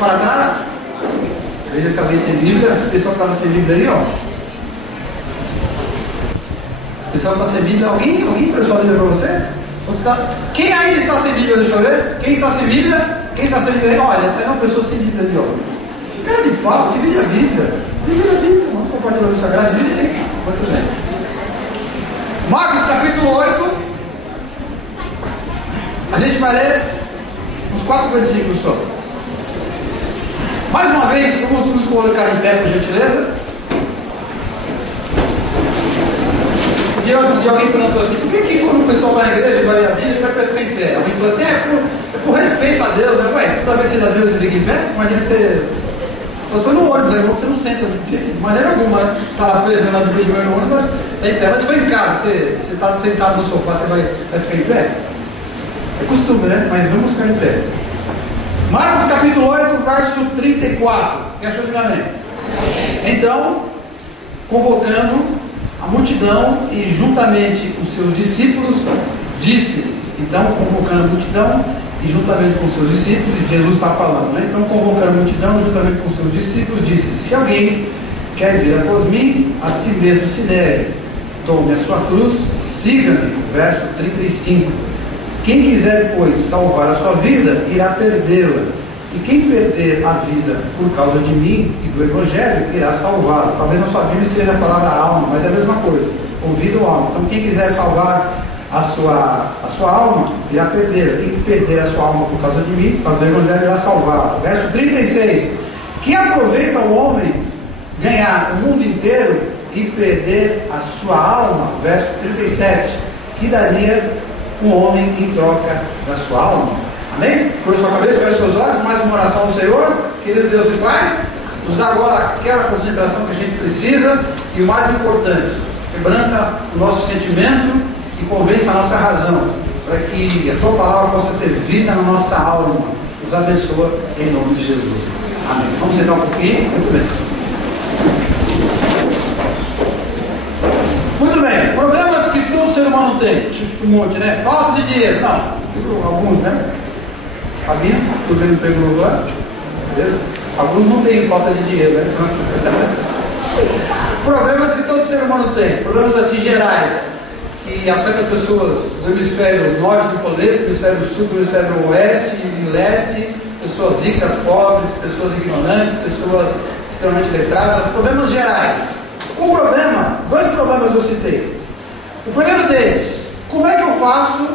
para trás. Veja se alguém sem Bíblia. Esse pessoal que estava sem Bíblia aí, ó. O pessoal que está sem Bíblia. Alguém prestou a Bíblia para você? Quem ainda está sem Bíblia? Deixa eu ver. Quem está sem Bíblia? Quem está sem Bíblia? Olha, tem uma pessoa sem Bíblia ali, ó. Cara de pau, divide a Bíblia. Divide a Bíblia. Vamos compartilhar o Sagrado. Divide aí. Muito bem. Marcos capítulo 8. A gente vai ler uns 4 versículos só. Mais uma vez, vamos nos colocar em pé, por gentileza. De alguém perguntou assim: por que quando o pessoal vai na igreja, vai ler a Bíblia, vai ficar em pé? Alguém falou assim: é por respeito a Deus, né? Ué, toda vez que você dá Deus, você fica em pé? Imagina você. Só se foi no ônibus, né? Você não senta de maneira alguma, né? Está lá preso na Bíblia no ônibus, mas é em pé. Mas se for em casa, você está sentado no sofá, você vai ficar em pé? É costume, né? Mas vamos ficar em pé. Marcos capítulo 8, verso 34. Quem achou de amém? Então, convocando a multidão e juntamente com seus discípulos, disse-lhes. Então, convocando a multidão e juntamente com seus discípulos, e Jesus está falando, né? Então, convocando a multidão juntamente com seus discípulos, disse-lhes: se alguém quer vir após mim, a si mesmo se negue, tome a sua cruz, siga-me. Verso 35. Quem quiser, pois, salvar a sua vida, irá perdê-la. E quem perder a vida por causa de mim e do Evangelho, irá salvá-la. Talvez na sua Bíblia seja a palavra alma, mas é a mesma coisa. Ou vida ou alma. Então quem quiser salvar a sua alma, irá perdê-la. Quem perder a sua alma por causa de mim, por causa do Evangelho, irá salvá-la. Verso 36. Que aproveita o homem ganhar o mundo inteiro e perder a sua alma? Verso 37. Que daria um homem em troca da sua alma? Amém? Curva sua cabeça, feche seus olhos, mais uma oração ao Senhor. Querido Deus e Pai, nos dá agora aquela concentração que a gente precisa e o mais importante, quebranta o nosso sentimento e convença a nossa razão, para que a Tua palavra possa ter vida na nossa alma. Nos abençoa em nome de Jesus. Amém. Vamos sentar um pouquinho? Muito bem. Muito bem. Problemas que todo ser humano tem. Um monte, né? Falta de dinheiro. Não. Alguns, né? Fabinho, tudo bem, não pegou agora? Beleza? Alguns não têm falta de dinheiro, né? Problemas que todo ser humano tem. Problemas assim gerais, que afetam pessoas do hemisfério norte do planeta, do hemisfério sul, do hemisfério oeste e leste, pessoas ricas, pobres, pessoas ignorantes, pessoas extremamente letradas. Problemas gerais. Dois problemas eu citei. O primeiro deles: como é que eu faço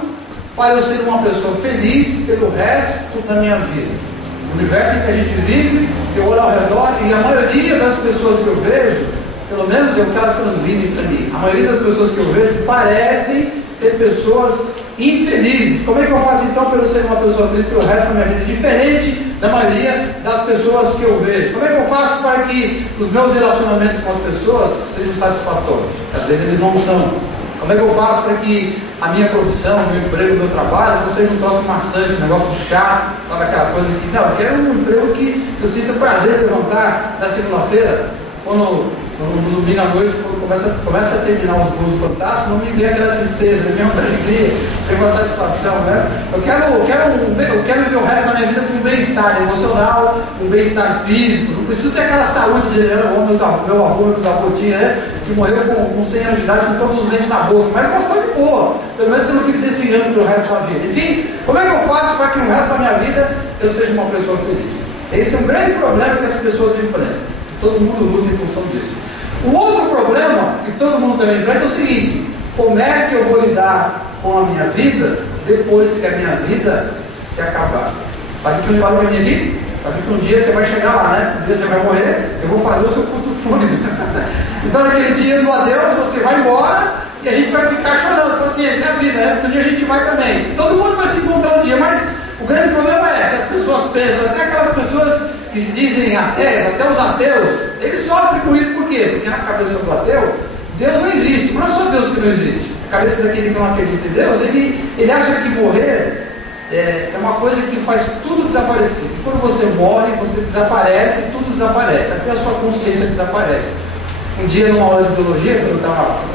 para eu ser uma pessoa feliz pelo resto da minha vida? O universo em que a gente vive, eu olho ao redor e a maioria das pessoas que eu vejo, pelo menos é o que elas transmitem para mim, a maioria das pessoas que eu vejo parecem ser pessoas infelizes. Como é que eu faço então para eu ser uma pessoa feliz pelo resto da minha vida? Diferente da maioria das pessoas que eu vejo. Como é que eu faço para que os meus relacionamentos com as pessoas sejam satisfatórios? Às vezes eles não são. Como é que eu faço para que a minha profissão, o meu emprego, o meu trabalho não seja um troço maçante, um negócio chato, sabe aquela coisa que, não, eu quero um emprego que eu sinta prazer de levantar na segunda-feira, quando no domingo à noite, quando começa a terminar os gols fantásticos, não me vê aquela tristeza, me vê uma alegria, vem uma satisfação, né? Eu quero viver o resto da minha vida com um bem-estar emocional, um bem-estar físico. Não preciso ter aquela saúde de meu avô tinha, né? Que morreu com 100 anos de idade, com todos os dentes na boca, mas uma saúde boa, pelo menos que eu não fique definhando pelo resto da vida. Enfim, como é que eu faço para que o resto da minha vida eu seja uma pessoa feliz? Esse é um grande problema que as pessoas enfrentam. Todo mundo luta em função disso. O outro problema que todo mundo também enfrenta é o seguinte: como é que eu vou lidar com a minha vida depois que a minha vida se acabar? Sabe que eu falo para mim aqui? Sabe que um dia você vai chegar lá, né? Um dia você vai morrer, eu vou fazer o seu culto fúnebre. Então naquele dia do adeus, você vai embora e a gente vai ficar chorando. Paciência, é a vida, né? Porque um dia a gente vai também. Todo mundo vai se encontrar um dia, mas o grande problema é que as pessoas pensam, até aquelas pessoas que se dizem ateias, até os ateus, eles sofrem com isso. Por quê? Porque na cabeça do ateu, Deus não existe. Não é só Deus que não existe. Na cabeça daquele que não acredita em Deus, ele acha que morrer é uma coisa que faz tudo desaparecer. E quando você morre, você desaparece, tudo desaparece, até a sua consciência desaparece. Um dia, numa aula de biologia, quando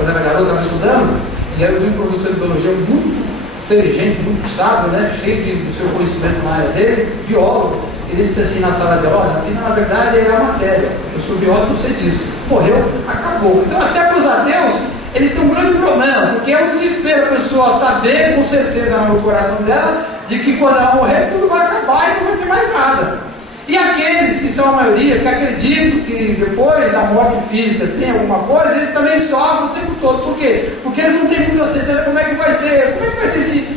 eu era garoto, estava estudando, e aí eu vi um professor de biologia muito inteligente, muito sábio, né? Cheio do seu conhecimento na área dele, biólogo. Ele ele disse assim na sala de aula: a vida na verdade é a matéria, eu sou biólogo, não sei disso, morreu, acabou. Então até para os ateus, eles têm um grande problema, porque é um desespero a pessoa saber com certeza no coração dela, de que quando ela morrer tudo vai acabar e não vai ter mais nada. E aqueles que são a maioria, que acreditam que depois da morte física tem alguma coisa, eles também sofrem o tempo todo. Por quê? Porque eles não têm muita certeza como é que vai ser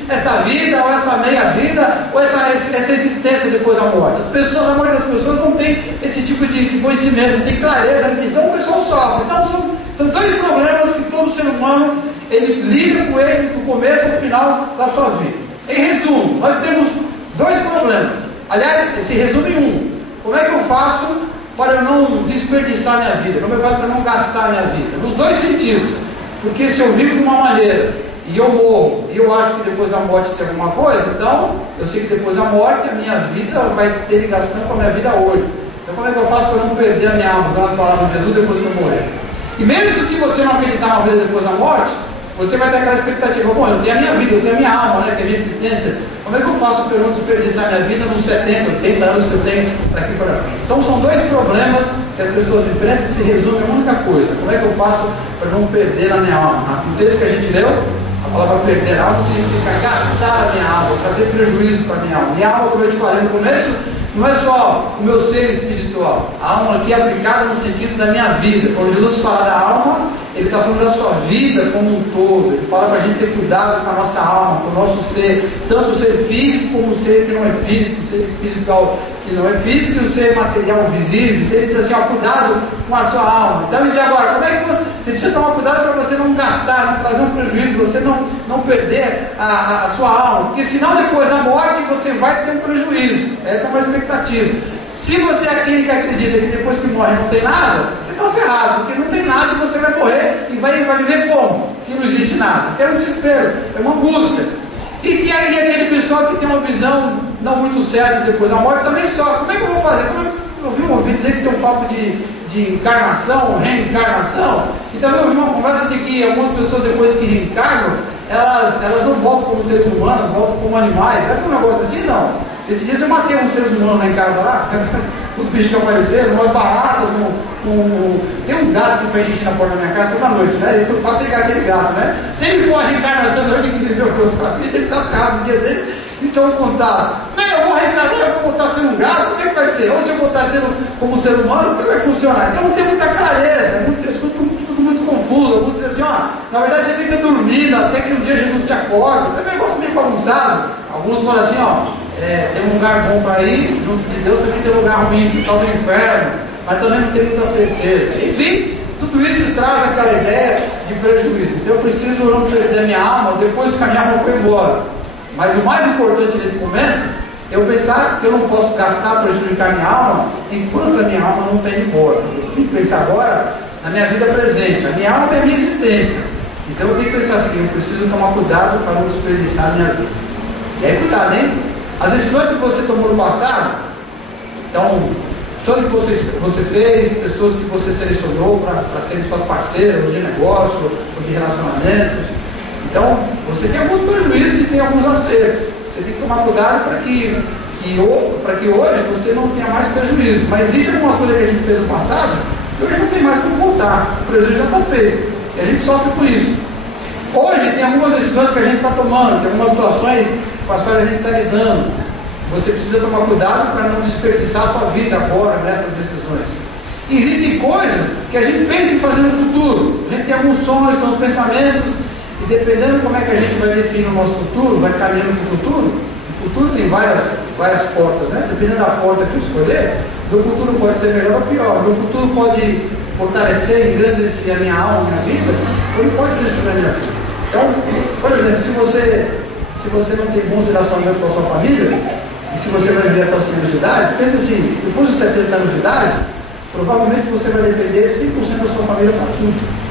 essa vida, ou essa meia-vida, ou essa existência depois da morte. As pessoas, a maioria das pessoas não tem esse tipo de conhecimento, não tem clareza assim. Então o pessoal sofre. Então são dois problemas que todo ser humano ele lida com ele do começo ao final da sua vida. Em resumo, nós temos dois problemas. Aliás, esse resume em um. Como é que eu faço para eu não desperdiçar minha vida? Como eu faço para não gastar minha vida? Nos dois sentidos. Porque se eu vivo de uma maneira e eu morro, e eu acho que depois da morte tem alguma coisa, então eu sei que depois da morte a minha vida vai ter ligação com a minha vida hoje. Então como é que eu faço para não perder a minha alma, usando as palavras de Jesus, depois que eu morrer? E mesmo que se você não acreditar na vida depois da morte, você vai ter aquela expectativa: bom, eu tenho a minha vida, eu tenho a minha alma, né, que é a minha existência. Como é que eu faço para eu não desperdiçar minha vida nos 70, 80 anos que eu tenho daqui para frente? Então são dois problemas que as pessoas enfrentam, que se resumem a única coisa: como é que eu faço para não perder a minha alma? No texto que a gente leu, a palavra perder a alma significa gastar a minha alma, trazer prejuízo para a minha alma. Minha alma, como eu te falei no começo, não é só o meu ser espiritual. A alma aqui é aplicada no sentido da minha vida. Quando Jesus fala da alma, ele está falando da sua vida como um todo. Ele fala para a gente ter cuidado com a nossa alma, com o nosso ser, tanto o ser físico como o ser que não é físico, o ser espiritual que não é físico e o ser material visível. Então ele diz assim: ó, cuidado com a sua alma. Então ele diz agora, como é que você precisa tomar cuidado para você não gastar, não trazer um prejuízo, você não perder a sua alma, porque senão depois da morte você vai ter um prejuízo. Essa é uma expectativa. Se você é aquele que acredita que depois que morre não tem nada, você está ferrado, porque não tem nada e você vai morrer e vai viver como? Se não existe nada. Então é um desespero, é uma angústia. E que aí aquele pessoal que tem uma visão não muito certa depois da morte também sofre. Como é que eu vou fazer? Eu ouvi dizer que tem um papo de encarnação, reencarnação. E também eu ouvi uma conversa de que algumas pessoas depois que reencarnam, elas não voltam como seres humanos, voltam como animais. É um negócio assim? Não. Esses dias eu matei uns seres humanos lá em casa, lá, os bichos que apareceram, umas baratas, tem um gato que faz xixi na porta da minha casa toda noite, né? Então, para pegar aquele gato, né? Se ele for a reencarnação de alguém que viveu com outra vida, ele está ferrado no dia dele, estão contados. Mas eu vou reencarnar, eu vou voltar sendo um gato, como é que vai ser? Ou se eu voltar sendo como ser humano, como é que vai funcionar? Então não tem muita clareza, tudo muito confuso. Alguns dizem assim: ó, na verdade você fica dormindo até que um dia Jesus te acorda. É um negócio meio bagunçado. Alguns falam assim: ó, tem um lugar bom para ir, junto de Deus também tem um lugar ruim, tal do inferno, mas também não tem muita certeza. Enfim, tudo isso traz aquela ideia de prejuízo. Então eu preciso não perder minha alma depois que a minha alma foi embora. Mas o mais importante nesse momento é eu pensar que eu não posso gastar, prejudicar minha alma enquanto a minha alma não está indo embora. Eu tenho que pensar agora na minha vida presente. A minha alma é a minha existência. Então eu tenho que pensar assim: eu preciso tomar cuidado para não desperdiçar a minha vida. E aí cuidado, hein? As decisões que você tomou no passado, então, sonhos que você fez, pessoas que você selecionou para serem suas parceiras de negócio ou de relacionamentos. Então, você tem alguns prejuízos e tem alguns acertos. Você tem que tomar cuidado para que hoje você não tenha mais prejuízo. Mas existem algumas coisas que a gente fez no passado que hoje não tem mais como voltar. O prejuízo já está feito. E a gente sofre com isso. Hoje tem algumas decisões que a gente está tomando, tem algumas situações com as quais a gente está lidando. Você precisa tomar cuidado para não desperdiçar a sua vida agora nessas decisões. E existem coisas que a gente pensa em fazer no futuro. A gente tem alguns sonhos, tem uns pensamentos, e dependendo como é que a gente vai definir o nosso futuro, vai caminhando para o futuro tem várias portas, né? Dependendo da porta que eu escolher, meu futuro pode ser melhor ou pior. Meu futuro pode fortalecer, engrandecer a minha alma, a minha vida, ou ele pode destruir a minha vida. Então, por exemplo, se você não tem bons relacionamentos com a sua família, e se você vai viver até os 100 anos de idade, pense assim: depois dos 70 anos de idade, provavelmente você vai depender 100% da sua família para tudo.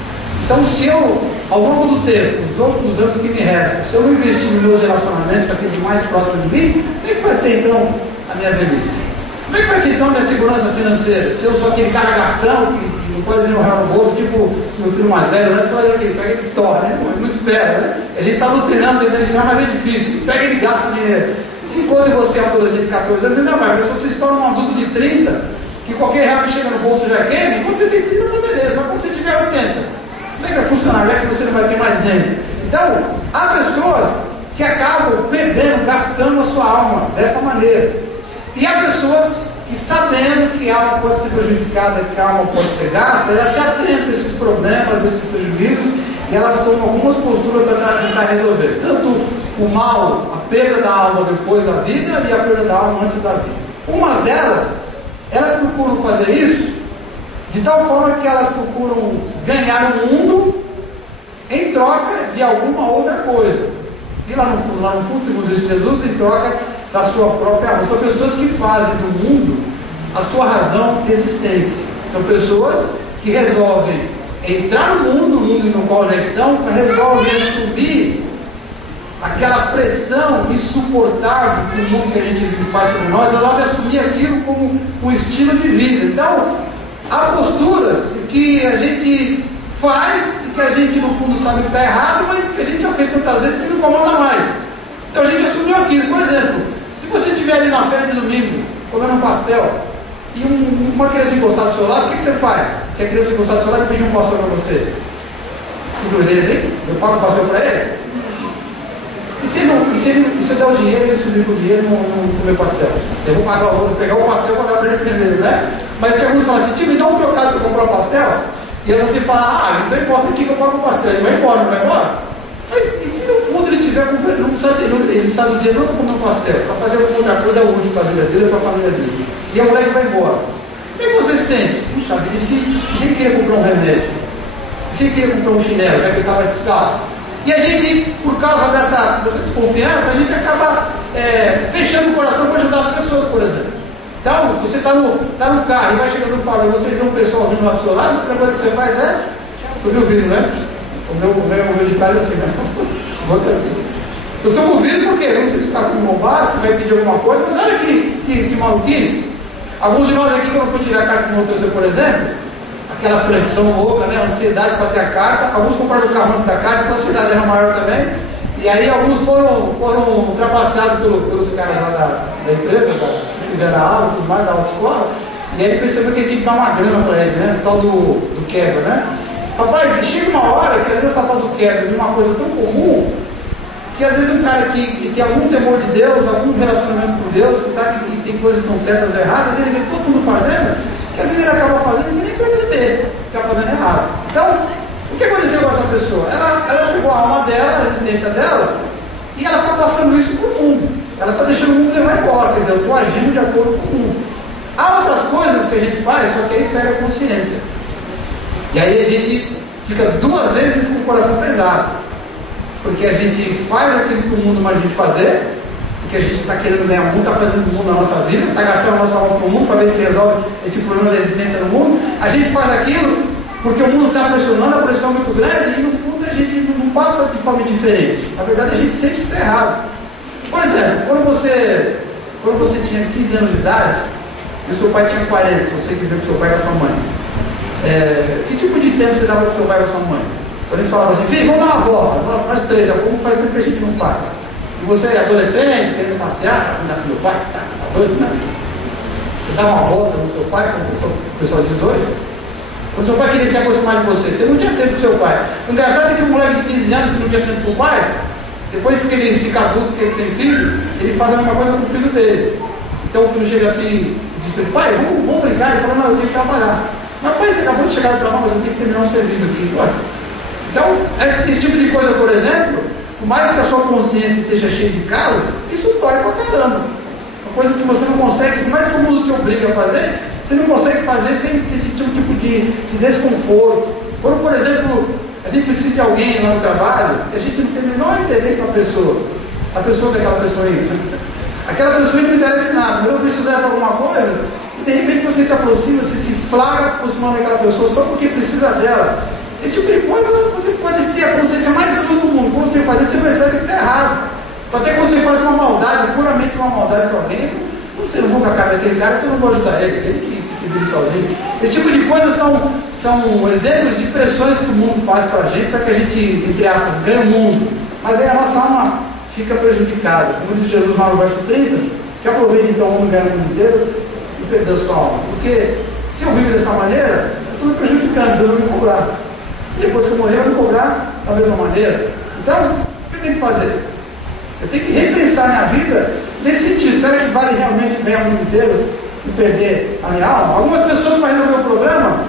Então, se eu, ao longo do tempo, os outros anos que me restam, se eu não investir nos meus relacionamentos com aqueles mais próximos de mim, como é que vai ser então a minha velhice? Como é que vai ser então a minha segurança financeira? Se eu sou aquele cara gastão que não pode nem honrar no bolso, tipo meu filho mais velho, né? Ele pega e torra, né? Não espera, né? A gente está doutrinando, tentando ensinar, mas é difícil. Pega e gasta o dinheiro. Se enquanto você é um adolescente de 14 anos, ainda mais, mas se você se torna um adulto de 30, que qualquer real que chega no bolso já queima, quando você tem 30 tá beleza, mas quando você tiver 80, como é que vai funcionar? Como é que você não vai ter mais renda? Então, há pessoas que acabam perdendo, gastando a sua alma dessa maneira. E há pessoas que, sabendo que a alma pode ser prejudicada, que a alma pode ser gasta, elas se atentam a esses problemas, a esses prejuízos, e elas tomam algumas posturas para tentar resolver. Tanto o mal, a perda da alma depois da vida e a perda da alma antes da vida. Umas delas, elas procuram fazer isso de tal forma que elas procuram ganhar o mundo em troca de alguma outra coisa. E lá no fundo, segundo isso Jesus, em troca da sua própria alma. São pessoas que fazem do mundo a sua razão de existência. São pessoas que resolvem entrar no mundo no qual já estão, resolvem assumir aquela pressão insuportável que o mundo que a gente faz sobre nós, resolve assumir aquilo como um estilo de vida. Então, há posturas que a gente faz e que a gente no fundo sabe que está errado, mas que a gente já fez tantas vezes que não incomoda mais. Então a gente assumiu aquilo. Por exemplo, se você estiver ali na feira de domingo, comendo um pastel, e uma criança encostar do seu lado, o que você faz? Se a criança encostar do seu lado e pedir um pastel para você, que beleza, hein? Eu pago o pastel para ele? E se der o dinheiro, ele subir com o dinheiro e não comer pastel? Eu vou pegar o pastel para dar para ele primeiro, né? Mas se alguns falam assim, tio, me dá um trocado para comprar um pastel, e eles assim falam, então imposto aqui que eu pago o pastel, ele vai embora, não vai embora? Mas e se no fundo ele tiver com ele não precisa do dinheiro não para comer um pastel, para fazer alguma outra coisa é útil para a vida dele, para a família dele, e a mulher que vai embora? Como é que você sente? Puxa vida, e se ele queria comprar um remédio? E se ele queria comprar um chinelo, já que ele estava descalço? E a gente, por causa dessa desconfiança, a gente acaba fechando o coração para ajudar as pessoas, por exemplo. Então, se você está no carro e vai chegando no farol e você vê um pessoal vindo lá do seu lado, a primeira coisa que você faz é subir o vidro, né? O meu de trás é assim, né? Bota assim. Eu subo o vidro porque não sei se o cara vai me roubar, se vai pedir alguma coisa, mas olha que maluquice. Alguns de nós aqui, quando for tirar a carta de motorista, por exemplo, aquela pressão louca, né? Ansiedade para ter a carta. Alguns compraram o carro antes da carta, então a ansiedade era maior também. E aí alguns foram ultrapassados pelos caras lá da empresa, que fizeram a aula, tudo mais, da autoescola. E aí ele percebeu que ele tinha que dar uma grana para ele, né? O tal do quebra, né? Rapaz, e chega uma hora que às vezes essa tal do quebra de uma coisa tão comum, que às vezes um cara que tem algum temor de Deus, algum relacionamento com Deus, que sabe que tem coisas que são certas ou erradas, ele vê todo mundo fazendo, que às vezes ele acaba fazendo sem nem perceber que está fazendo errado. Então, o que aconteceu com essa pessoa? Ela pegou a alma dela, a existência dela, e ela está passando isso para o mundo. Ela está deixando o mundo levar embora, quer dizer, eu estou agindo de acordo com o mundo. Há outras coisas que a gente faz, só que aí fere a consciência. E aí a gente fica duas vezes com o coração pesado. Porque a gente faz aquilo que o mundo manda a gente fazer, porque a gente está querendo ganhar muito, está fazendo o mundo na nossa vida, está gastando a nossa alma para o mundo para ver se resolve esse problema da existência no mundo. A gente faz aquilo porque o mundo está pressionando, a pressão é muito grande, e no fundo a gente não passa de forma diferente. Na verdade a gente sente que está errado. Por exemplo, quando você tinha 15 anos de idade, e o seu pai tinha 40, você que viveu com seu pai e com a sua mãe, que tipo de tempo você dava com seu pai e com a sua mãe? Quando eles falavam assim, filho, vamos dar uma volta, nós três, já como faz tempo que a gente não faz. E você é adolescente, querendo passear, cuidar do meu pai, você está doido, né? Você dá uma volta no seu pai, como o pessoal diz hoje. Quando seu pai queria se aproximar de você não tinha tempo com seu pai. O engraçado é que um moleque de 15 anos que não tinha tempo com o pai, depois que ele fica adulto, que ele tem filho, ele faz a mesma coisa com o filho dele. Então o filho chega assim, diz para ele, pai, vamos brincar. Ele fala, não, eu tenho que trabalhar. Mas pai, você acabou de chegar do trabalho, mas eu tenho que terminar um serviço aqui. Ué. Então, esse tipo de coisa, por exemplo, por mais que a sua consciência esteja cheia de calo, isso dói pra caramba. São coisas que você não consegue, por mais que o mundo te obrigue a fazer, você não consegue fazer sem sentir um tipo de desconforto. Quando, por exemplo, a gente precisa de alguém lá no trabalho, e a gente não tem o menor interesse na pessoa. A pessoa daquela pessoa aí. Aquela pessoa não interessa em nada, mas eu preciso dela para alguma coisa, e de repente você se aproxima, você se flagra aproximando daquela pessoa só porque precisa dela. Esse tipo de coisa você pode ter a consciência mais dura do mundo. Quando você faz isso, você percebe que está errado. Até quando você faz uma maldade, puramente uma maldade para alguém, você não vou com a cara daquele cara que eu não vou ajudar ele que se vire sozinho. Esse tipo de coisa são exemplos de pressões que o mundo faz para a gente, para que a gente, entre aspas, ganhe o mundo. Mas aí a nossa alma fica prejudicado. Como diz Jesus lá no verso 30, que aproveita então o homem ganhar o mundo inteiro e perder a sua alma. Porque se eu vivo dessa maneira, eu estou me prejudicando, Deus vai me cobrar. E depois que eu morrer, eu vou me cobrar da mesma maneira. Então, o que eu tenho que fazer? Eu tenho que repensar minha vida nesse sentido. Será que vale realmente ganhar o mundo inteiro e perder a minha alma? Algumas pessoas, para resolver o problema,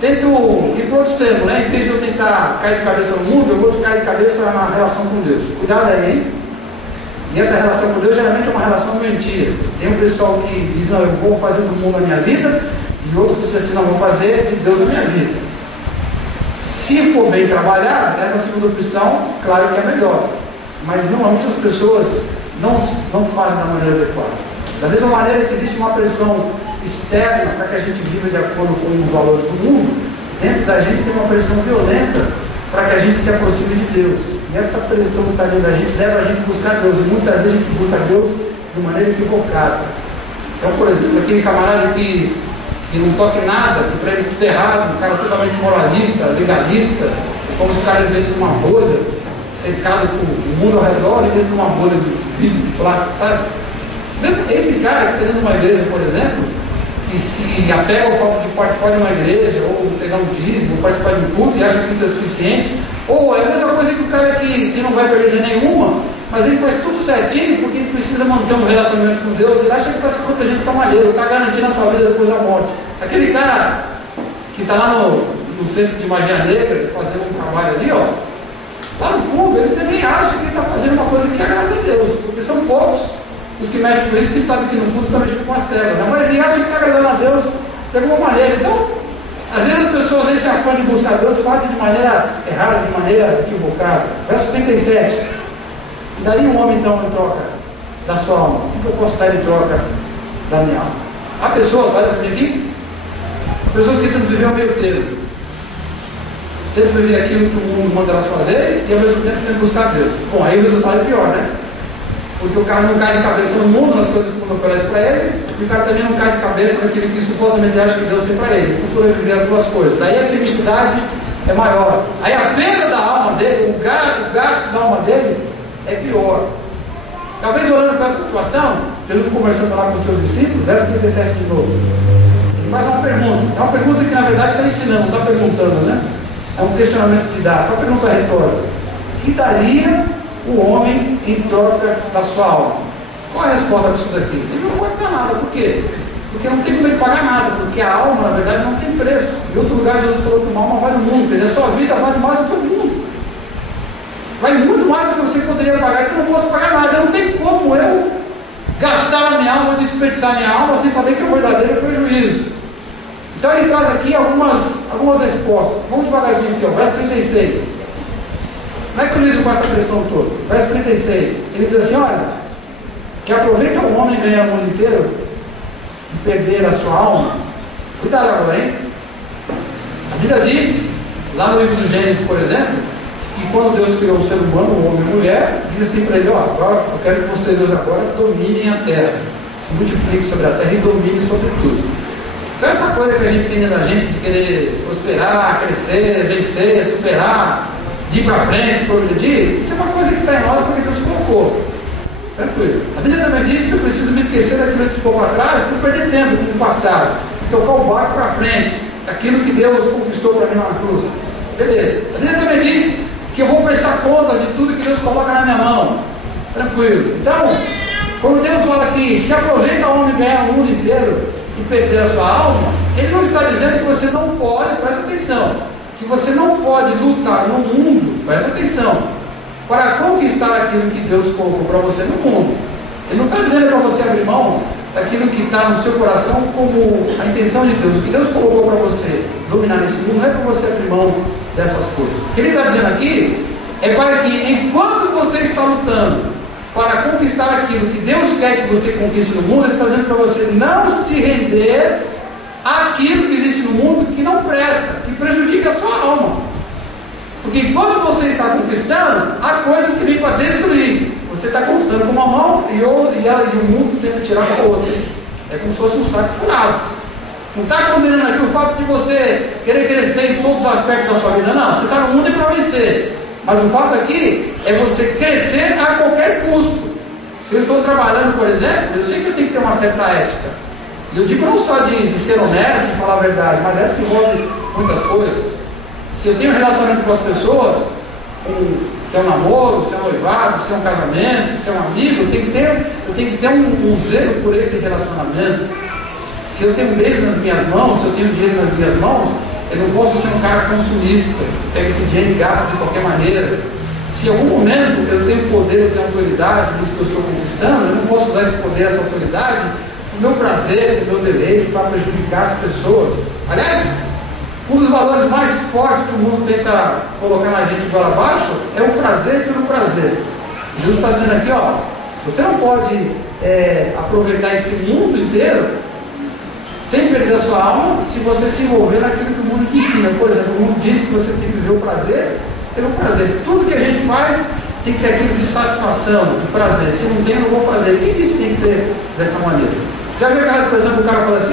tentam ir para outro extremo, né? Em vez de eu tentar cair de cabeça no mundo, eu vou cair de cabeça na relação com Deus. Cuidado aí, hein? E essa relação com Deus geralmente é uma relação mentira. Tem um pessoal que diz, não, eu vou fazer do mundo a minha vida, e outros dizem assim, não, vou fazer de Deus a minha vida. Se for bem trabalhado, essa segunda opção, claro que é melhor. Mas normalmente as pessoas não fazem da maneira adequada. Da mesma maneira que existe uma pressão externa para que a gente viva de acordo com os valores do mundo, dentro da gente tem uma pressão violenta para que a gente se aproxime de Deus. E essa pressão que está dentro da gente leva a gente a buscar Deus. E muitas vezes a gente busca Deus de maneira equivocada. Então, por exemplo, aquele camarada que não toque nada, que para ele tudo errado, um cara totalmente moralista, legalista, como se o cara vivesse numa bolha, cercado por o mundo ao redor e dentro de uma bolha de vidro, de plástico, sabe? Esse cara que está dentro de uma igreja, por exemplo, que se apega ao fato de participar de uma igreja, ou entregar um dízimo, ou participar de um culto e acha que isso é suficiente, ou é a mesma coisa que o cara que não vai para igreja nenhuma, mas ele faz tudo certinho porque ele precisa manter um relacionamento com Deus, ele acha que está se protegendo dessa maneira, está garantindo a sua vida depois da morte. Aquele cara que está lá no centro de magia negra, fazendo um trabalho ali, ó, lá no fundo, ele também acha que ele está fazendo uma coisa que agrada a Deus, porque são poucos os que mexem com isso, que sabem que no fundo está mexendo com as trevas. A maioria acha que está agradando a Deus de alguma maneira. Então, às vezes as pessoas, nesse afã de buscar Deus, fazem de maneira errada, de maneira equivocada. Verso 37. E daria um homem então em troca da sua alma? O que eu posso dar em troca da minha alma? Há pessoas, olha para mim aqui, pessoas que tentam viver ao meio termo. Tentam viver aquilo que o mundo manda elas fazer e ao mesmo tempo tentam buscar Deus. Bom, aí o resultado é pior, né? Porque o cara não cai de cabeça no mundo, nas coisas que o mundo oferece para ele, e o cara também não cai de cabeça naquilo que supostamente acha que Deus tem para ele. Procura viver as duas coisas. Aí a felicidade é maior. Aí a perda da alma dele, o gasto da alma dele é pior. Talvez olhando para essa situação, Jesus conversando lá com os seus discípulos, verso 37 de novo. Ele faz uma pergunta. É uma pergunta que na verdade está ensinando, não está perguntando, né? É um questionamento didático, uma pergunta retórica. Que daria o homem em troca da sua alma? Qual é a resposta disso daqui? Ele não pode dar nada. Por quê? Porque não tem como ele pagar nada, porque a alma, na verdade, não tem preço. Em outro lugar, Jesus falou que uma alma vale o mundo, quer dizer, a sua vida vale mais do que o mundo. Vale muito mais do que você poderia pagar, então eu não posso pagar nada. Não tem como eu gastar a minha alma, desperdiçar a minha alma, sem saber que é o verdadeiro prejuízo. Então ele traz aqui algumas respostas. Vamos devagarzinho aqui, ó, verso 36. Não é que eu lido com essa pressão toda. Verso 36. Ele diz assim, olha, que aproveita o homem ganhar o mundo inteiro e perder a sua alma. Cuidado agora, hein? A Bíblia diz, lá no livro do Gênesis, por exemplo, que quando Deus criou o ser humano, o homem e a mulher, diz assim para ele, ó, agora eu quero que vocês dois agora dominem a terra, se multipliquem sobre a terra e dominem sobre tudo. Então essa coisa que a gente tem dentro da gente de querer prosperar, crescer, vencer, superar, de ir para frente, progredir, isso é uma coisa que está em nós porque Deus colocou. Tranquilo. A Bíblia também diz que eu preciso me esquecer daquilo que ficou para trás, não perder tempo com o passado, e tocar o barco para frente, aquilo que Deus conquistou para mim na cruz. Beleza. A Bíblia também diz que eu vou prestar contas de tudo que Deus coloca na minha mão. Tranquilo. Então, quando Deus fala aqui, que aproveita o homem ganhar o mundo inteiro e perder a sua alma, Ele não está dizendo que você não pode, presta atenção, que você não pode lutar no mundo, presta atenção, para conquistar aquilo que Deus colocou para você no mundo. Ele não está dizendo para você abrir mão daquilo que está no seu coração como a intenção de Deus. O que Deus colocou para você dominar nesse mundo não é para você abrir mão dessas coisas. O que Ele está dizendo aqui é para que, enquanto você está lutando para conquistar aquilo que Deus quer que você conquiste no mundo, Ele está dizendo para você não se render àquilo que existe no mundo que não presta, que prejudica a sua alma. Porque enquanto você está conquistando, há coisas que vêm para destruir. Você está conquistando com uma mão e o mundo tenta tirar com a outra. É como se fosse um saco furado. Não está condenando aqui o fato de você querer crescer em todos os aspectos da sua vida, não. Você está no mundo para vencer. Mas o fato aqui é você crescer a qualquer custo. Se eu estou trabalhando, por exemplo, eu sei que eu tenho que ter uma certa ética. E eu digo não só de ser honesto, de falar a verdade, mas ética envolve muitas coisas. Se eu tenho um relacionamento com as pessoas, se é um namoro, se é um noivado, se é um casamento, se é um amigo, eu tenho que ter um zelo por esse relacionamento. Se eu tenho bens nas minhas mãos, se eu tenho dinheiro nas minhas mãos, eu não posso ser um cara consumista, pega esse dinheiro e gasta de qualquer maneira. Se em algum momento eu tenho poder, eu tenho autoridade, nisso que eu estou conquistando, eu não posso usar esse poder, essa autoridade, o meu prazer, o meu deleite, para prejudicar as pessoas. Aliás, um dos valores mais fortes que o mundo tenta colocar na gente de goela abaixo é o prazer pelo prazer. Jesus está dizendo aqui, ó, você não pode aproveitar esse mundo inteiro sem perder a sua alma, se você se envolver naquilo que o mundo te ensina. Por exemplo, o mundo diz que você tem que viver o prazer pelo prazer. Tudo que a gente faz tem que ter aquilo de satisfação, de prazer. Se não tem, eu não vou fazer. Quem disse que tem que ser dessa maneira? Já viu aquela expressão que o cara fala assim,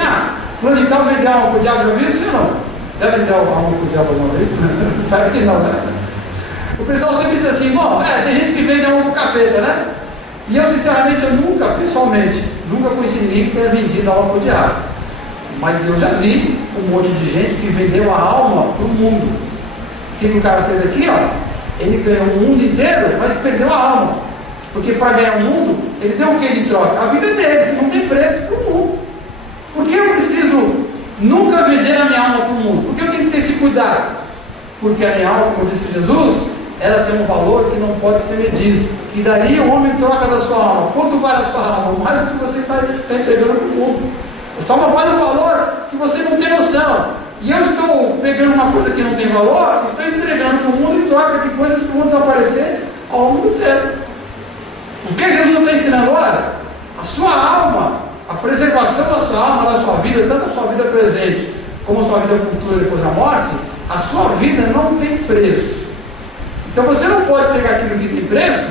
fulano de tal vender alma pro diabo, já viu isso ou não? Já vendeu alma pro diabo alguma vez? Espero que não, né? O pessoal sempre diz assim, bom, tem gente que vende alma pro capeta, né? E eu, sinceramente, eu nunca, pessoalmente, nunca conheci ninguém que tenha vendido alma pro diabo. Mas eu já vi um monte de gente que vendeu a alma para o mundo. O que o cara fez aqui, ó? Ele ganhou o mundo inteiro, mas perdeu a alma. Porque para ganhar o mundo, ele deu o que de troca? A vida dele, que não tem preço para o mundo. Por que eu preciso nunca vender a minha alma para o mundo? Por que eu tenho que ter esse cuidado? Porque a minha alma, como disse Jesus, ela tem um valor que não pode ser medido. E daí o homem troca da sua alma. Quanto vale a sua alma? Mais do que você está entregando para o mundo. Só uma vale um valor que você não tem noção. E eu estou pegando uma coisa que não tem valor, estou entregando para o mundo em troca de coisas que vão desaparecer ao longo do tempo. O que Jesus está ensinando? Olha, a sua alma, a preservação da sua alma, da sua vida, tanto a sua vida presente como a sua vida futura depois da morte, a sua vida não tem preço. Então você não pode pegar aquilo que tem preço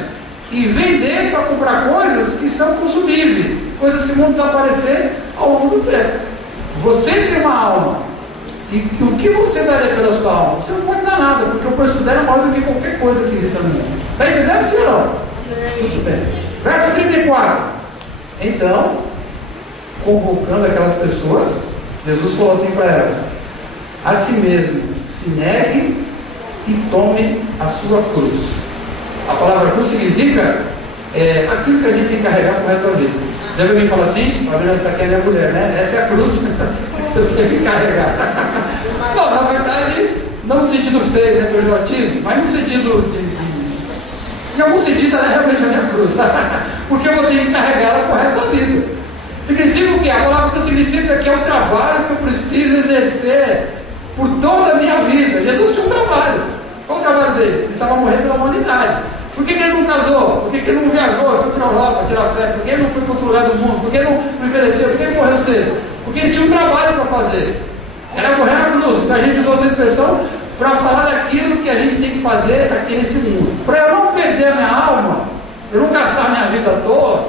e vender para comprar coisas que são consumíveis, coisas que vão desaparecer ao longo do tempo. Você tem uma alma, e o que você daria pela sua alma? Você não pode dar nada, porque o preço dela é maior do que qualquer coisa que exista no mundo. Está entendendo, senhor? Muito bem. Verso 34. Então, convocando aquelas pessoas, Jesus falou assim para elas: a si mesmo se negue e tome a sua cruz. A palavra cruz significa aquilo que a gente tem que carregar para o resto da vida. Já viu alguém falar assim? Tá vendo, essa aqui é a minha mulher, né? Essa é a cruz que eu tenho que carregar. Não, na verdade, não no sentido feio, né, pejorativo, mas no sentido em algum sentido, ela é realmente a minha cruz. Porque eu vou ter que carregá-la para o resto da vida. Significa o quê? A palavra cruz significa que é o trabalho que eu preciso exercer por toda a minha vida. Jesus tinha um trabalho. Qual o trabalho dele? Ele precisava morrer pela humanidade. Por que ele não casou? Por que ele não viajou, foi para a Europa tirar férias? Por que ele não foi para outro lugar do mundo? Por que ele não envelheceu? Por que ele morreu cedo? Porque ele tinha um trabalho para fazer. Era morrer na cruz. Então a gente usou essa expressão para falar daquilo que a gente tem que fazer aqui nesse mundo. Para eu não perder a minha alma, eu não gastar a minha vida à toa,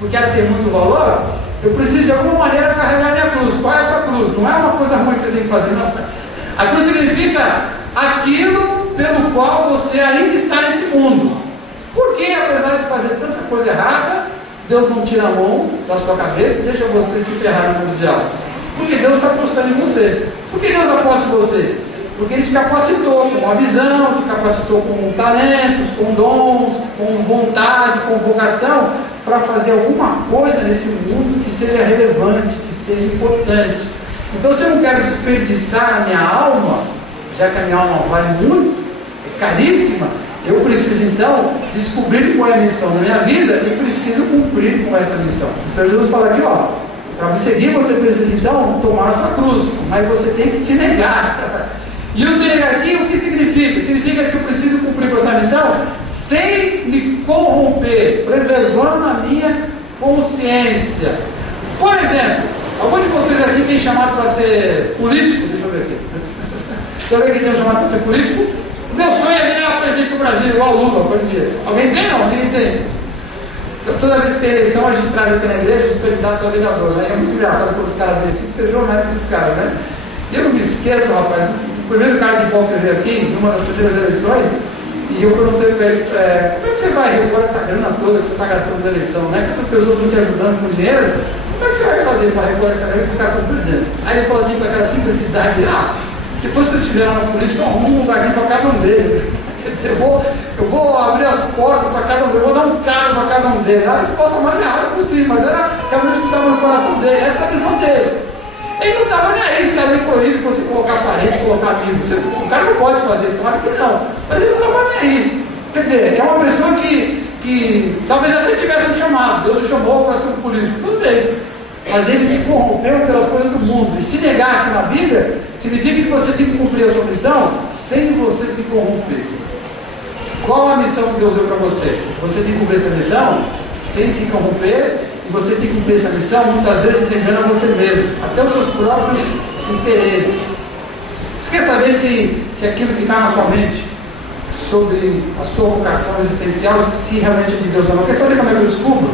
porque ela tem muito valor, eu preciso de alguma maneira carregar a minha cruz. Qual é a sua cruz? Não é uma coisa ruim que você tem que fazer, não. A cruz significa aquilo pelo qual você ainda está nesse mundo. Porque, apesar de fazer tanta coisa errada, Deus não tira a mão da sua cabeça e deixa você se ferrar no mundo diabo. Porque Deus está apostando em você. Por que Deus aposta em você? Porque Ele te capacitou com uma visão, te capacitou com talentos, com dons, com vontade, com vocação, para fazer alguma coisa nesse mundo que seja relevante, que seja importante. Então, se eu não quero desperdiçar a minha alma, já que a minha alma vale muito, é caríssima, eu preciso então descobrir qual é a missão da minha vida e preciso cumprir com essa missão. Então Jesus fala aqui, ó, para me seguir você precisa então tomar a sua cruz, mas você tem que se negar. E o se negar aqui, o que significa? Significa que eu preciso cumprir com essa missão sem me corromper, preservando a minha consciência. Por exemplo, algum de vocês aqui tem chamado para ser político? Deixa eu ver aqui. Deixa eu ver quem tem chamado para ser político. O meu sonho é virar presidente do Brasil, igual o Lula, foi um dia. Alguém tem? Não, ninguém tem. Toda vez que tem eleição, a gente traz aqui na igreja os candidatos ao vereador, né? É muito engraçado quando os caras vêm aqui, você viu o nome dos caras, né? E eu não me esqueço, rapaz, o primeiro cara de pau que veio aqui, numa das primeiras eleições, E eu perguntei para ele, como é que você vai recuperar essa grana toda que você está gastando na eleição, né? Que essas pessoas estão te ajudando com dinheiro, como é que você vai fazer para recuperar essa grana que os caras estão perdendo? Aí ele falou assim, com aquela simplicidade, depois que eu estiver lá na política, eu arrumo um lugarzinho para cada um deles. Quer dizer, eu vou abrir as portas para cada um deles, eu vou dar um carro para cada um deles. Era a resposta mais errada possível, mas era realmente o que estava no coração dele, essa é a visão dele. Ele não estava nem aí se a lei proíbe você colocar parente, colocar amigo. O cara não pode fazer isso, claro que não. Mas ele não estava nem aí. Quer dizer, é uma pessoa que talvez até tivesse um chamado. Deus o chamou para ser um político, tudo bem. Mas ele se corrompeu pelas coisas do mundo. E se negar aqui na Bíblia, significa que você tem que cumprir a sua missão sem você se corromper. Qual a missão que Deus deu para você? Você tem que cumprir essa missão sem se corromper. E você tem que cumprir essa missão, muitas vezes negando a você mesmo, até os seus próprios interesses. Você quer saber se aquilo que está na sua mente sobre a sua vocação existencial, se realmente é de Deus ou não? Quer saber como é que eu descubro?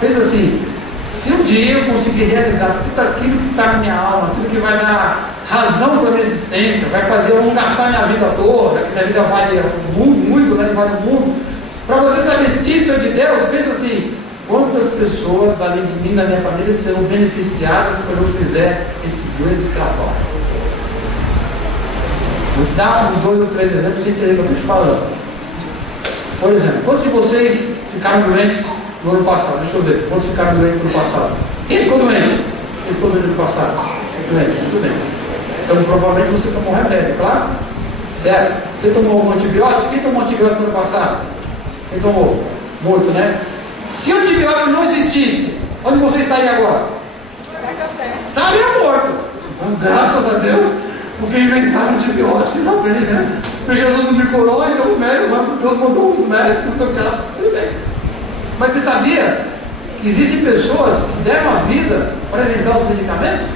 Pensa assim, se um dia eu conseguir realizar tudo aquilo que está na minha alma, tudo que vai dar razão para a minha existência, vai fazer eu não gastar minha vida toda, que minha vida vale muito, né? Vale o mundo. Para você saber se isso é de Deus, pensa assim, quantas pessoas, além de mim e da minha família, serão beneficiadas quando eu fizer esse grande trabalho? Vou te dar uns 2 ou 3 exemplos para você entender o que eu estou te falando. Por exemplo, quantos de vocês ficaram doentes no ano passado? Deixa eu ver. Quantos ficaram doentes no ano passado? Quem ficou doente? Quem ficou doente no ano passado? Doente, muito bem. Então, provavelmente você tomou remédio, claro? Certo? Você tomou um antibiótico? Quem tomou antibiótico no ano passado? Quem tomou? Muito, né? Se o antibiótico não existisse, onde você estaria agora? Estaria morto. Então, graças a Deus, porque inventaram antibiótico e está bem, né? Porque Jesus não me curou, então o médico, Deus mandou os médicos, tudo bem. Mas você sabia que existem pessoas que deram a vida para inventar os medicamentos?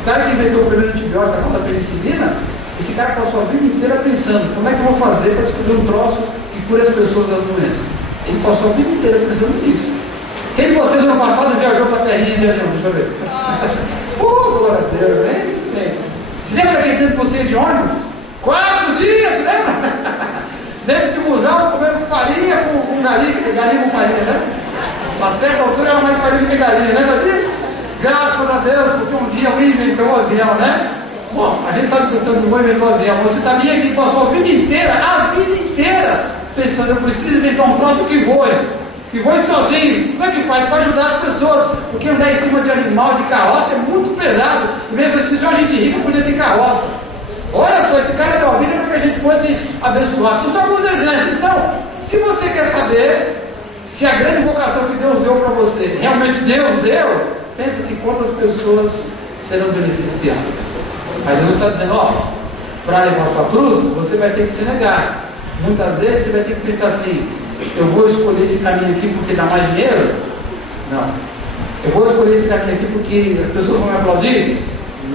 O cara que inventou o primeiro antibiótico, a tal da penicilina, esse cara passou a vida inteira pensando, como é que eu vou fazer para descobrir um troço que cure as pessoas das doenças? Ele passou a vida inteira pensando nisso. Quem de vocês no ano passado viajou para a terrinha de avião? Deixa eu ver. Glória a Deus, hein? Você lembra daquele tempo que você ia de ônibus? 4 dias, lembra? Dentro de busão, comendo farinha com galinha, quer dizer, galinha com farinha, né? A certa altura era mais farinha do que galinha, lembra disso? Graças a Deus, porque um dia alguém inventou o avião, né? Bom, a gente sabe que o Santo Irmão inventou o avião. Você sabia que ele passou a vida inteira, pensando, eu preciso inventar um troço que voe sozinho. Como é que faz? Para ajudar as pessoas, porque andar em cima de animal, de carroça é muito pesado, e mesmo assim só a gente rica podia ter carroça. Olha só, esse cara deu a vida para que a gente fosse abençoado. São só alguns exemplos. Então, se você quer saber se a grande vocação que Deus deu para você, realmente Deus deu, pensa assim, quantas pessoas serão beneficiadas. Mas Jesus está dizendo, para levar a sua cruz, você vai ter que se negar. Muitas vezes você vai ter que pensar assim, eu vou escolher esse caminho aqui porque dá mais dinheiro? Não. Eu vou escolher esse caminho aqui porque as pessoas vão me aplaudir?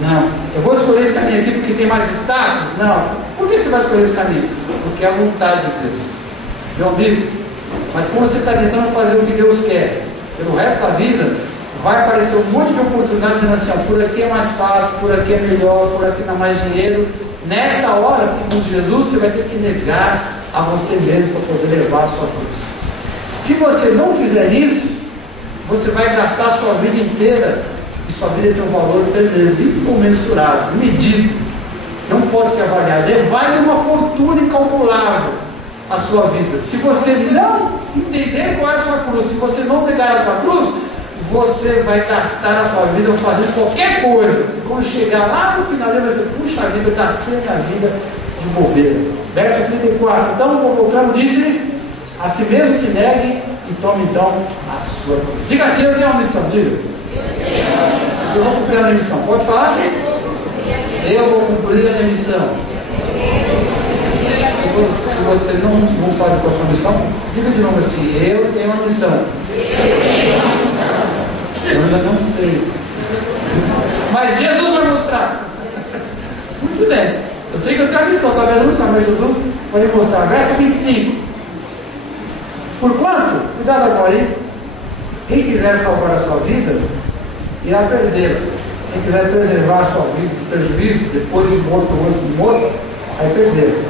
Não. Eu vou escolher esse caminho aqui porque tem mais status? Não. Por que você vai escolher esse caminho? Porque é a vontade de Deus. Meu amigo, mas quando você está tentando fazer o que Deus quer, pelo resto da vida, vai aparecer um monte de oportunidades dizendo assim, por aqui é mais fácil, por aqui é melhor, por aqui dá mais dinheiro. Nesta hora, segundo Jesus, você vai ter que negar a você mesmo para poder levar a sua cruz. Se você não fizer isso, você vai gastar a sua vida inteira, e sua vida tem um valor tremendo, incomensurável, medido, não pode ser avaliado, vale uma fortuna incalculável a sua vida. Se você não entender qual é a sua cruz, se você não negar a sua cruz, você vai gastar a sua vida fazendo qualquer coisa. E quando chegar lá no final, você vai dizer, puxa vida, gastei a minha vida de bobeira. Verso 34. Então, convocando, disse-lhes, a si mesmo se neguem e tomem então a sua cruz. Diga assim, eu tenho uma missão, diga. Eu vou cumprir a minha missão. Pode falar? Eu vou cumprir a minha missão. Se você não sabe qual é a sua missão, diga de novo assim, eu tenho uma missão. Eu ainda não sei. Mas Jesus vai mostrar. Muito bem. Eu sei que eu tenho a missão, talvez eu não saiba, mas Jesus vai me mostrar. Verso 25. Porquanto, cuidado agora, hein? Quem quiser salvar a sua vida, irá perdê-la. Quem quiser preservar a sua vida do prejuízo, depois de morto ou antes de morto, vai perdê-la.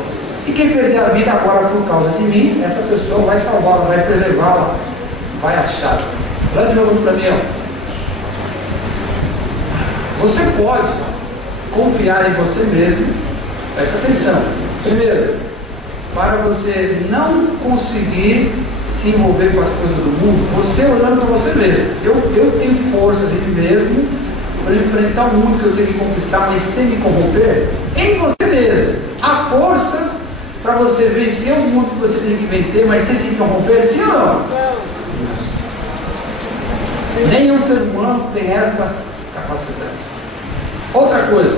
E quem perder a vida agora por causa de mim, essa pessoa vai salvá-la, vai preservá-la, vai achá-la. Olha de novo para mim, ó. Você pode confiar em você mesmo, presta atenção. Primeiro, para você não conseguir se envolver com as coisas do mundo, você olhando para você mesmo. Eu tenho forças em mim mesmo para enfrentar o mundo que eu tenho que conquistar, mas sem me corromper em você mesmo. Há forças para você vencer o mundo que você tem que vencer, mas sem se corromper, sim ou não? Nenhum ser humano tem essa capacidade. Outra coisa,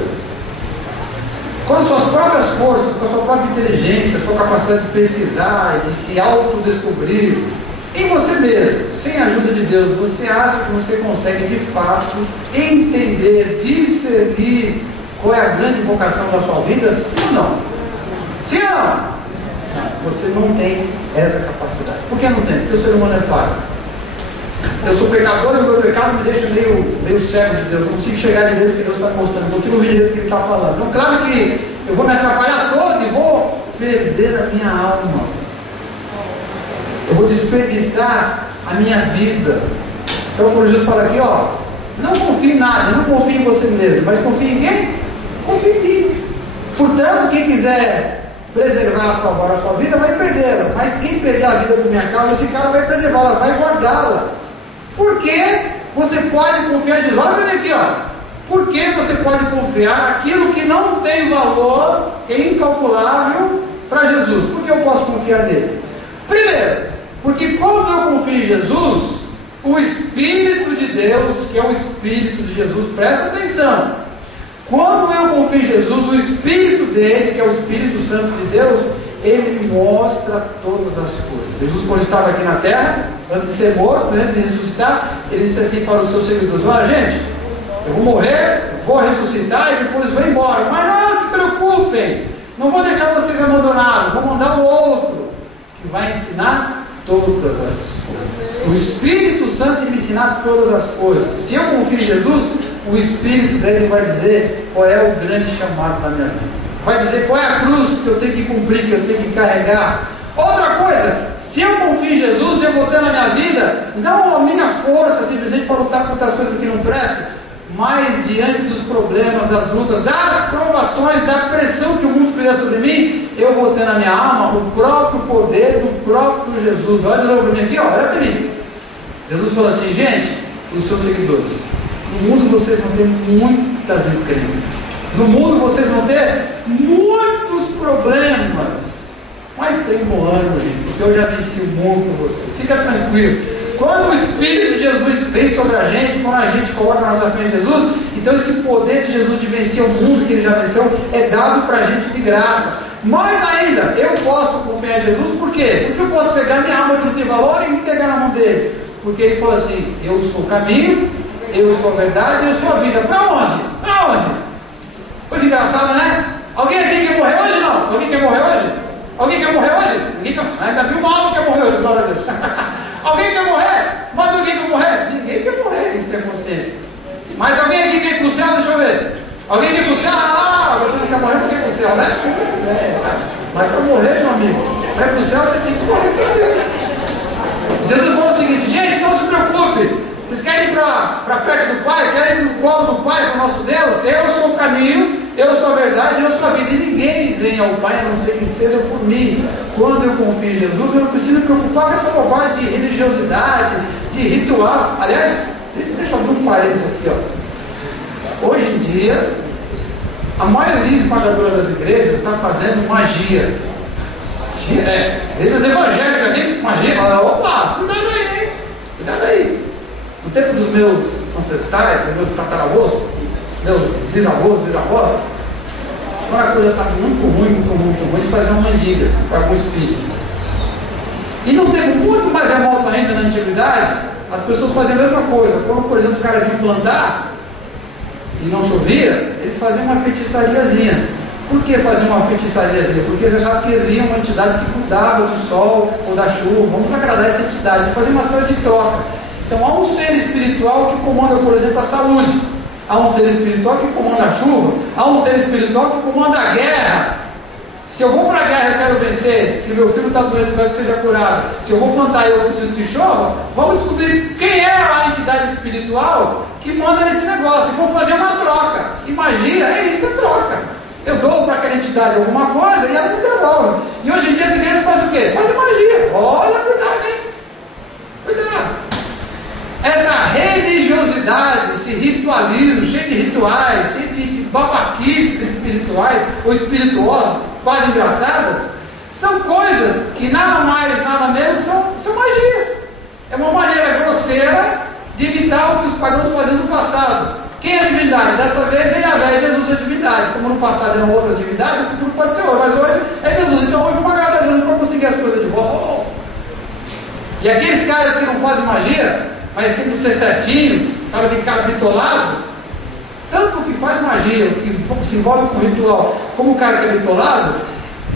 com as suas próprias forças, com a sua própria inteligência, a sua capacidade de pesquisar e de se autodescobrir em você mesmo, sem a ajuda de Deus, você acha que você consegue de fato entender, discernir qual é a grande vocação da sua vida? Sim ou não? Sim ou não? Não, você não tem essa capacidade. Por que não tem? Porque o ser humano é falho. Eu sou pecador e o meu pecado me deixa meio cego de Deus. Não consigo chegar de Deus que Deus está mostrando. Não consigo ouvir Deus que Ele está falando. Então, claro que eu vou me atrapalhar todo e vou perder a minha alma. Eu vou desperdiçar a minha vida. Então, quando Jesus fala aqui, ó, não confie em nada, não confie em você mesmo, mas confie em quem? Confie em mim. Portanto, quem quiser preservar, salvar a sua vida, vai perdê-la. Mas quem perder a vida por minha causa, esse cara vai preservá-la, vai guardá-la. Porque você pode confiar em Jesus. Olha para mim aqui, ó. Por que você pode confiar naquilo que não tem valor, que é incalculável para Jesus? Por que eu posso confiar nele? Primeiro, porque quando eu confio em Jesus, o Espírito de Deus, que é o Espírito de Jesus, presta atenção. Quando eu confio em Jesus, o Espírito dele, que é o Espírito Santo de Deus, ele me mostra todas as coisas. Jesus, quando estava aqui na terra, antes de ser morto, antes de ressuscitar, ele disse assim para os seus seguidores: olha, gente, eu vou morrer, vou ressuscitar e depois vou embora, mas não se preocupem, não vou deixar vocês abandonados, vou mandar um outro que vai ensinar todas as coisas. O Espírito Santo me ensinar todas as coisas. Se eu confio em Jesus, o Espírito dele vai dizer qual é o grande chamado da minha vida, vai dizer qual é a cruz que eu tenho que cumprir, que eu tenho que carregar. Outra coisa, se eu confio em Jesus, eu vou ter na minha vida não a minha força simplesmente para lutar contra as coisas que não prestam, mas diante dos problemas, das lutas, das provações, da pressão que o mundo fizer sobre mim, eu vou ter na minha alma o próprio poder do próprio Jesus. Olha de novo para mim aqui, ó, olha para mim. Jesus falou assim: gente, os seus seguidores, no mundo vocês vão ter muitas encrencas, no mundo vocês vão ter muitos problemas, mas tem um bom ânimo, gente, porque eu já venci o mundo por vocês. Fica tranquilo. Quando o Espírito de Jesus vem sobre a gente, quando a gente coloca a nossa fé em Jesus, então esse poder de Jesus de vencer o mundo que ele já venceu é dado para a gente de graça. Mais ainda, eu posso confiar em Jesus, por quê? Porque eu posso pegar minha alma que não tem valor e entregar na mão dele. Porque ele falou assim: eu sou o caminho, eu sou a verdade, eu sou a vida. Para onde? Para onde? Coisa engraçada, né? Alguém aqui quer morrer hoje? Não? Alguém quer morrer hoje? Alguém quer morrer hoje? Ninguém quer... Ainda viu uma alma que quer morrer hoje, glória a Deus. Alguém quer morrer? Mas alguém quer morrer? Ninguém quer morrer, isso é consciência. Mas alguém aqui quer ir para o céu? Deixa eu ver. Alguém quer ir para o céu? Ah, você não quer morrer, não quer ir para o céu, né? Mas para morrer, meu amigo, para ir para o céu você tem que morrer para Deus. Jesus falou o seguinte: gente, não se preocupe. Vocês querem ir para perto do Pai? Querem ir no colo do Pai, para o nosso Deus? Eu sou o caminho, eu sou a verdade, eu sou a vida. E ninguém vem ao Pai a não ser que seja por mim. Quando eu confio em Jesus, eu não preciso me preocupar com essa bobagem de religiosidade, de ritual. Aliás, deixa eu abrir um parênteses aqui, ó. Hoje em dia, a maioria esmagadora das igrejas está fazendo magia. Igrejas evangélicas, hein? Magia. Opa, cuidado aí, hein? Cuidado aí. No tempo dos meus ancestrais, dos meus tataravôs, meus bisavôs, quando a coisa estava muito ruim, eles faziam uma mandiga para algum espírito. E num tempo muito mais remoto ainda, na antiguidade, as pessoas faziam a mesma coisa. Quando, por exemplo, os caras iam plantar e não chovia, eles faziam uma feitiçariazinha. Por que faziam uma feitiçariazinha? Porque eles achavam que havia uma entidade que cuidava do sol ou da chuva. Vamos agradar essa entidade. Eles faziam umas coisas de troca. Então há um ser espiritual que comanda, por exemplo, a saúde. Há um ser espiritual que comanda a chuva. Há um ser espiritual que comanda a guerra. Se eu vou para a guerra e eu quero vencer, se meu filho está doente eu quero que seja curado, se eu vou plantar e eu preciso que chova, vamos descobrir quem é a entidade espiritual que manda nesse negócio, e vamos fazer uma troca. E magia é isso, é troca. Eu dou para aquela entidade alguma coisa e ela me devolve. E hoje em dia as igrejas fazem o quê? Fazem magia. Olha, cuidado, hein? Cuidado. Essa religiosidade, esse ritualismo, cheio de rituais, cheio de babaquices espirituais ou espirituosos, quase engraçadas, são coisas que nada mais, nada menos são magias. É uma maneira grosseira de imitar o que os pagãos faziam no passado. Quem é a divindade? Dessa vez ele é Jesus é a divindade. Como no passado eram outras divindades, o futuro pode ser outro, mas hoje é Jesus. Então hoje vamos agradar a Jesus para conseguir as coisas de volta. E aqueles caras que não fazem magia, mas tem que ser certinho, sabe, aquele cara bitolado, tanto que faz magia, que se envolve com o ritual, como o cara que é bitolado,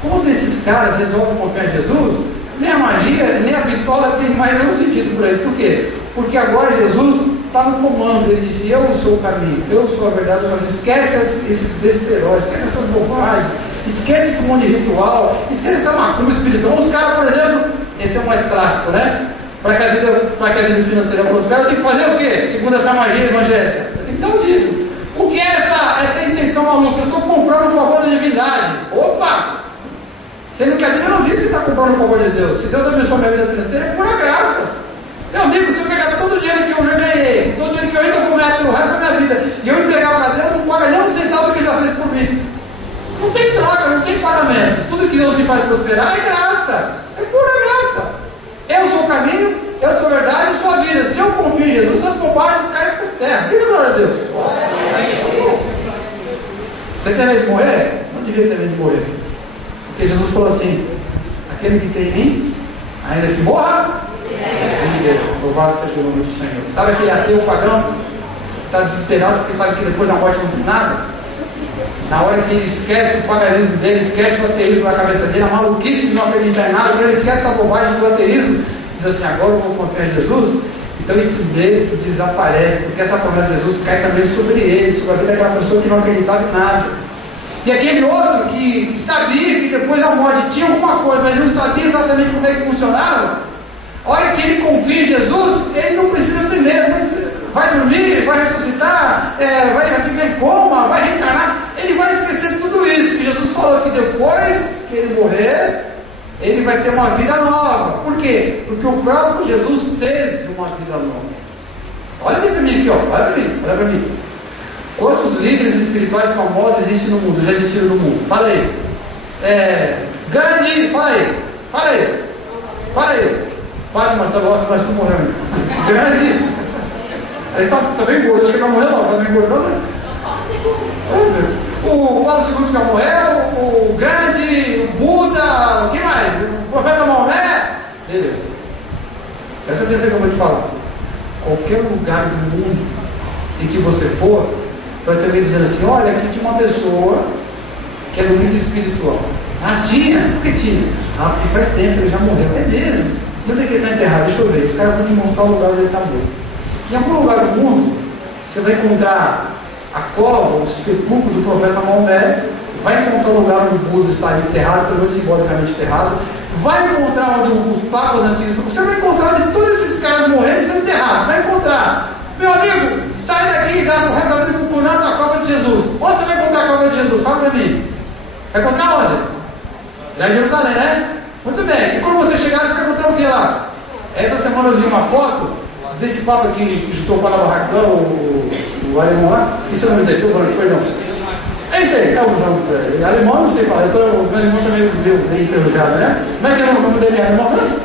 quando esses caras resolvem confiar em Jesus, nem a magia, nem a bitola tem mais nenhum sentido para eles. Por quê? Porque agora Jesus está no comando. Ele disse: eu sou o caminho, eu sou a verdade, eu sou a vida. Esquece esses besterol, esquece essas bobagens, esquece esse monte de ritual, esquece essa macumba espiritual. Os caras, por exemplo, esse é o mais clássico, né? Para que a vida financeira prospere, eu tenho que fazer o quê? Segundo essa magia evangélica, eu tenho que dar o dízimo. O que é essa intenção maluca? Eu estou comprando o favor da divindade. Opa! Sendo que a Bíblia não diz que está comprando o favor de Deus. Se Deus abençoa a minha vida financeira, é pura graça. Meu amigo, se eu pegar todo o dinheiro que eu já ganhei, todo o dinheiro que eu ainda vou ganhar pelo resto da minha vida, e eu entregar para Deus, não paga nem um centavo do que Ele já fez por mim. Não tem troca, não tem pagamento. Tudo que Deus me faz prosperar é graça. É pura graça. Eu sou o caminho, eu sou a verdade, eu sou a vida. Se eu confio em Jesus, essas bobagens caem por terra. Diga glória a Deus. Você tem medo de morrer? Não devia ter medo de morrer. Porque Jesus falou assim: aquele que tem em mim, ainda que morra, louvado seja o nome do Senhor. Sabe aquele ateu pagão que está desesperado porque sabe que depois da morte não tem nada? Na hora que ele esquece o paganismo dele, esquece o ateísmo na cabeça dele, a maluquice de não acreditar em nada, ele esquece essa bobagem do ateísmo, diz assim: agora eu vou confiar em Jesus. Então esse medo desaparece, porque essa promessa de Jesus cai também sobre ele, sobre a vida daquela pessoa que não acreditava em nada. E aquele outro que sabia que depois da morte tinha alguma coisa, mas não sabia exatamente como é que funcionava, a hora que ele confia em Jesus, ele não precisa ter medo, mas vai dormir, vai ressuscitar, vai ficar em coma, vai reencarnar, ele vai esquecer tudo isso, porque Jesus falou que depois que ele morrer, ele vai ter uma vida nova. Por quê? Porque o próprio Jesus teve uma vida nova. Olha para mim aqui, ó. Olha para mim. Quantos líderes espirituais famosos existem no mundo? Já existiram no mundo? Fala aí. Gandhi, fala aí. Padre Marcelo, nós estamos morrendo. Gandhi. Ele está bem gordo, acho que ele vai morrer logo. Está bem gordão, né? O Paulo II já morreu, o Gandhi, o Buda, o que mais? O profeta Maomé. Beleza. Presta atenção que eu vou te falar. Qualquer lugar do mundo em que você for, vai ter alguém dizendo assim: olha, aqui tinha uma pessoa que era um líder espiritual. Ah, tinha? Por que tinha? Ah, porque faz tempo, ele já morreu. É mesmo? E onde é que ele está enterrado? Deixa eu ver. Os caras vão te mostrar o lugar onde ele está morto. Em algum lugar do mundo, você vai encontrar a cova, o sepulcro do profeta Maomé, vai encontrar o lugar onde o Buda está enterrado, pelo menos simbolicamente enterrado, vai encontrar onde os papas antigos estão. Você vai encontrar de todos esses caras morrendo, estão enterrados. Vai encontrar. Meu amigo, sai daqui e gasta o resto da vida cultuando a cova de Jesus. Onde você vai encontrar a cova de Jesus? Fala para mim. Vai encontrar onde? Lá em Jerusalém, né? Muito bem. E quando você chegar, você vai encontrar o que lá? Essa semana eu vi uma foto desse papa que juntou para o barracão, o alemão lá. Esqueci o nome dele, perdão. É isso aí, é o alemão, não sei falar. O meu alemão também meio enferrujado, né? Como é que é o nome dele? Alemão mesmo?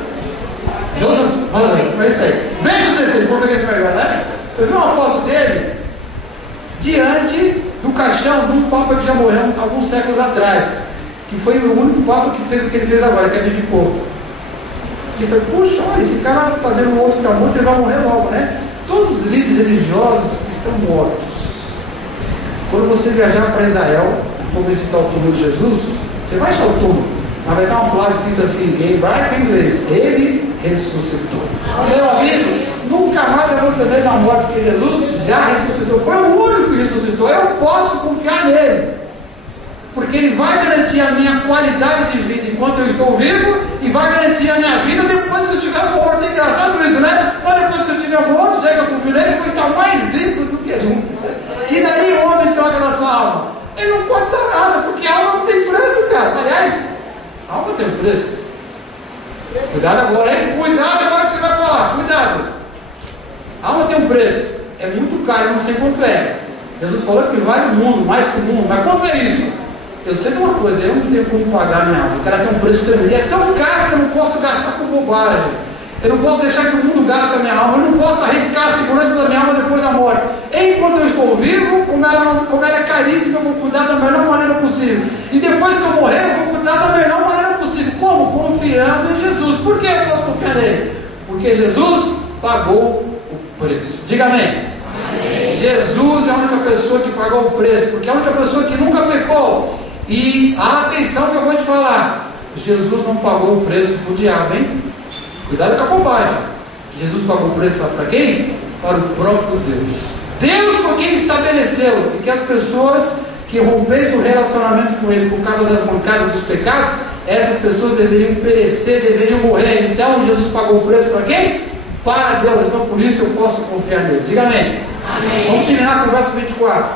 Joseph, é isso aí. Bem que você português melhor, né? Eu vi uma foto dele diante do caixão de um papa que já morreu alguns séculos atrás, que foi o único papa que fez o que ele fez agora, que abdicou. E falei: puxa, olha, esse cara está vendo o outro que está morto, ele vai morrer logo, né? Todos os líderes religiosos estão mortos. Quando você viajar para Israel e for visitar o túmulo de Jesus, você vai achar o túmulo, mas vai estar uma placa escrita assim, em hebraico e em inglês: ele ressuscitou. Meu amigo, nunca mais eu vou ter medo da morte, porque Jesus já ressuscitou. Foi o único que ressuscitou. Eu posso confiar nele, porque ele vai me garantir a minha qualidade de vida enquanto eu estou vivo e vai garantir a minha vida depois que eu estiver morto. É engraçado isso, né? Mas depois que eu estiver morto, já que eu confio nele, depois está mais rico do que nunca. E daí o homem troca da sua alma? Ele não pode dar nada, porque a alma não tem preço, cara. Aliás, a alma tem preço. Cuidado agora, hein? Cuidado agora que você vai falar. Cuidado. A alma tem um preço. É muito caro, eu não sei quanto é. Jesus falou que vale o mundo, mais que o mundo. Mas quanto é isso? Eu sei de uma coisa, eu não tenho como pagar a minha alma. O cara tem um preço tremendo. E é tão caro que eu não posso gastar com bobagem. Eu não posso deixar que o mundo gaste a minha alma. Eu não posso arriscar a segurança da minha alma depois da morte. Enquanto eu estou vivo, como ela é caríssima, eu vou cuidar da melhor maneira possível. E depois que eu morrer, eu vou cuidar da melhor maneira possível. Como? Confiando em Jesus. Por que eu posso confiar nele? Porque Jesus pagou o preço. Diga amém. Jesus é a única pessoa que pagou o preço, porque é a única pessoa que nunca pecou. E a atenção que eu vou te falar, Jesus não pagou o preço para o diabo, hein? Cuidado com a bobagem. Jesus pagou o preço para quem? Para o próprio Deus. Deus foi quem estabeleceu que as pessoas que rompessem o relacionamento com Ele por causa das mancadas dos pecados, essas pessoas deveriam perecer, deveriam morrer. Então Jesus pagou o preço para quem? Para Deus. Então por isso eu posso confiar nele. Diga amém. Amém. Vamos terminar com o verso 24.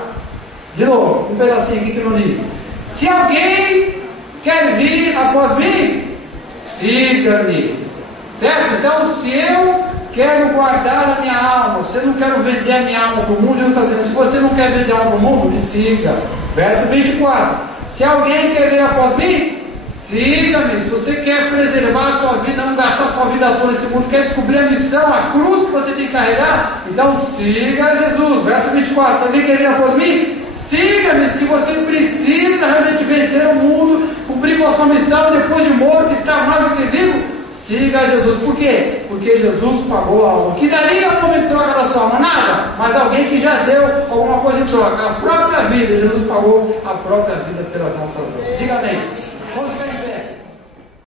De novo, um pedacinho aqui que eu não li. Se alguém quer vir após mim, siga-me. Certo? Então, se eu quero guardar a minha alma, se eu não quero vender a minha alma para o mundo, Jesus está dizendo, se você não quer vender a alma para o mundo, me siga. Verso 24. Se alguém quer vir após mim, siga-me. Se você quer preservar a sua vida, não gastar a sua vida toda nesse mundo, quer descobrir a missão, a cruz que você tem que carregar, então siga Jesus. Verso 24. Se alguém quer vir após mim, siga-me. Se você precisa realmente vencer o mundo, cumprir com a sua missão e depois de morto estar mais do que vivo, siga Jesus. Por quê? Porque Jesus pagou a alma. Que daria um homem em troca da sua alma? Nada. Mas alguém que já deu alguma coisa em troca. A própria vida. Jesus pagou a própria vida pelas nossas almas. Diga amém. Vamos ficar